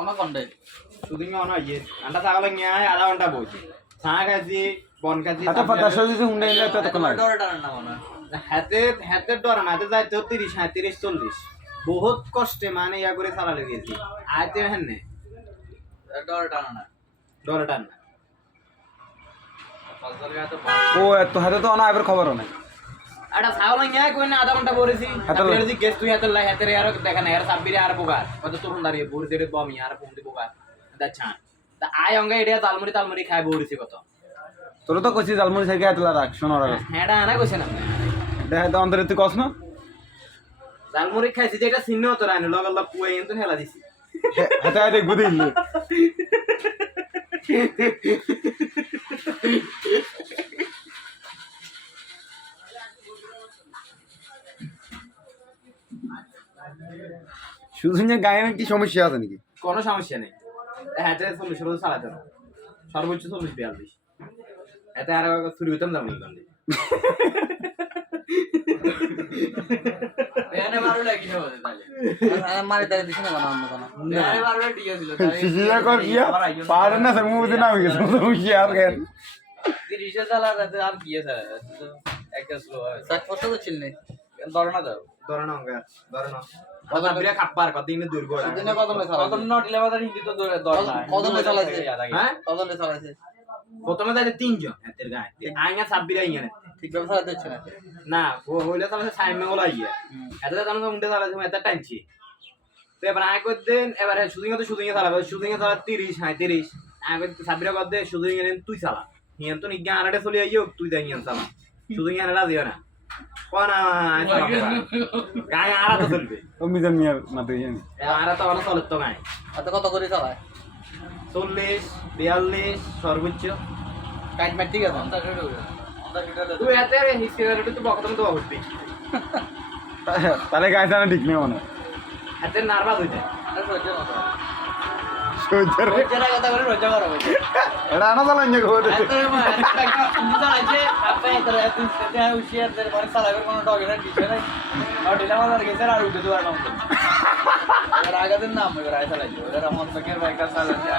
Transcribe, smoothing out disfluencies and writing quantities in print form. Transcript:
অনকন্ডে শুধু অনা ইয়ে আন্ডা ছাগল নিয়ে আধা ঘন্টা বসে ছাঁ খাচ্ছি বন খাচ্ছি হাতে পাতা সরিয়ে উন্ডে এলে তো তখন লাগে ডরে টানে না মনে হাতে হাতে ডর না হাতে যায় 33 40 বহুত কষ্টে মানে ইয়া করে চালা লেগেছি আইতে হেনে ডরে টানে না ডরে টান না ফসল গায়ে তো ও এত হাতে তো অনা এবার খবর নাই আটা ছাগল নিয়ে কই না আধা ঘন্টা বসেছি হাতে আপনি যদি গেস তুই হাতে লাই হাতে আর দেখা না আর সাব্বিরে আর বোকার কত তরুণ দাঁড়িয়ে বুড়ি দেড়ে বমি আর ফোন দিয়ে বোকার দা ছান তা আয় অঙ্গে এটা তালমুড়ি খাই বসেছি কত তোর তো কইছি জালমুড়ি থেকে হাতে রাখ শোনো রাখ হ্যাঁ এটা আনা কইছেন আপনি দেখা তো অন্তরে তুই কস না জালমুড়ি খাইছি যেটা চিহ্ন তো রাইনো লগ লগ পুয়ে কিন্তু হেলা দিছি হাতে হাতে গুদি দিলে শুধু যে গায়ে কি সমস্যা আছে নাকি কোনো সমস্যা নেই হ্যাঁ 40 রোজ চালাতে হবে সর্বোচ্চ 40-42 এতে আর চুরি হইতাম যাবো নি কান্দি এনে মারো লাগি না বলে তাহলে মারি তারে দিছ না অন্য কোন এনে মারো ঠিক ছিল শিশিয়া কর গিয়া পারে না সব মুদি না হয়ে গেছে সমস্যা আর কেন 30 চালা রাতে আর কি আছে একটা স্লো হয় 60% তো ছিল নেই ধরো না দাও ধরে না অঙ্গা ধরে না কত বিরা খাবার কত দিনে দূর গোড়া দিনে কত নট ইলে বাজার হিন্দি তো ধর না কত লে চালাছে হ্যাঁ কত লে চালাছে প্রথমে যাইতে তিনজন হাতের গায়ে আইনা সাব্বিরা ইয়া ঠিক ব্যবসা দিচ্ছে না না ও হইলে তাহলে সাইমে গোলা ইয়া এত দাম তো মুন্ডে চালাছে এত টাইমছি তো এবার আয় করতে এবারে শুটিং এ চালাবে শুটিং এ চালা 30 37 আয় করতে সাব্বিরা করতে শুটিং এ তুই চালা হিয়ান তো নিগা আনাড়ে চলে আইও তুই দা হিয়ান চালা শুটিং এ আনাড়া দিও না কোনা গায়ে আড়া তো চলবে তুমি জানি আর মাতে জানি আড়া তো ভালো চলে তো গায়ে এত কত করে চালায় 40 42 সর্বোচ্চ কাট মার ঠিক আছে তুই এতে হিস্ট্রি তো বকতম তো হচ্ছে তাহলে গায়ে জানা ঠিক নেই মনে এতে নার্ভাস হইছে সইতারে যেটা কথা করে রোজা করো এটা আনা জানা নিয়ে গো আগের নাম রায় চালাইছে রহমান বেকের বাইকার চালাইছে